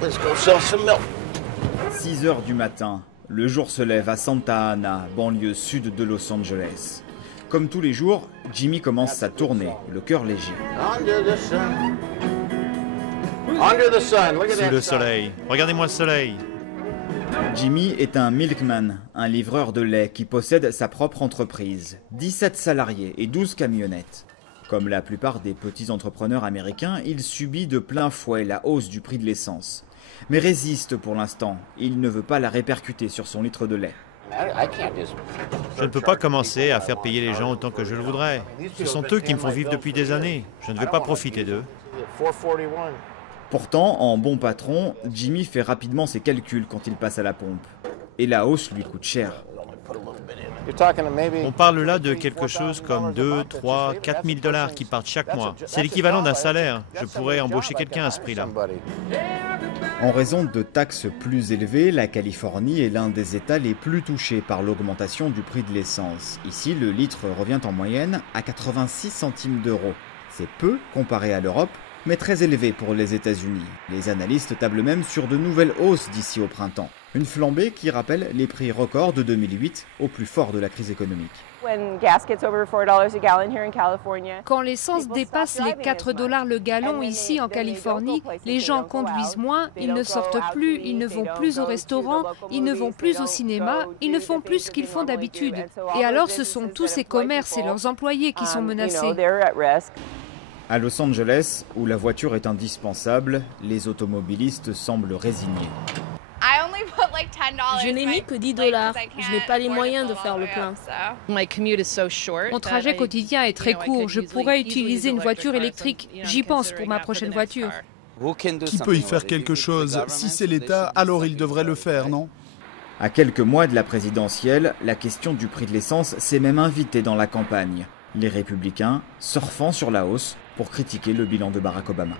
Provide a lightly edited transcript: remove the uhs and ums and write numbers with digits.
Let's go sell some milk. 6 heures du matin, le jour se lève à Santa Ana, banlieue sud de Los Angeles. Comme tous les jours, Jimmy commence sa tournée, le cœur léger. Under the sun. Under the sun. Look at Sous that le sun. soleil. Regardez-moi le soleil. Jimmy est un milkman, un livreur de lait qui possède sa propre entreprise. 17 salariés et 12 camionnettes. Comme la plupart des petits entrepreneurs américains, il subit de plein fouet la hausse du prix de l'essence. Mais résiste pour l'instant. Il ne veut pas la répercuter sur son litre de lait. I can't just. Je ne peux pas commencer à faire payer les gens autant que je le voudrais. Ce sont eux qui me font vivre depuis des années. Je ne vais pas profiter d'eux. 441. Pourtant, en bon patron, Jimmy fait rapidement ses calculs quand il passe à la pompe. Et la hausse lui coûte cher. You're talking to maybe. On parle là de quelque chose comme 2, 3, 4 000 $ qui partent chaque mois. C'est l'équivalent d'un salaire. Je pourrais embaucher quelqu'un à ce prix-là. En raison de taxes plus élevées, la Californie est l'un des États les plus touchés par l'augmentation du prix de l'essence. Ici, le litre revient en moyenne à 86 centimes d'euros. C'est peu comparé à l'Europe, mais très élevé pour les États-Unis. Les analystes tablent même sur de nouvelles hausses d'ici au printemps. Une flambée qui rappelle les prix records de 2008, au plus fort de la crise économique. Quand l'essence dépasse les 4 $ le gallon ici en Californie, les gens conduisent moins, ils ne sortent plus, ils ne vont plus au restaurant, ils ne vont plus au cinéma, ils ne font plus ce qu'ils font d'habitude. Et alors ce sont tous ces commerces et leurs employés qui sont menacés. À Los Angeles, où la voiture est indispensable, les automobilistes semblent résignés. Je n'ai mis que 10 $. Je n'ai pas les moyens de faire le plein. Mon trajet quotidien est très court, je pourrais utiliser une voiture électrique. J'y pense pour ma prochaine voiture. Qui peut y faire quelque chose? Si c'est l'État, alors il devrait le faire, non? À quelques mois de la présidentielle, la question du prix de l'essence s'est même invitée dans la campagne. Les républicains surfant sur la hausse pour critiquer le bilan de Barack Obama.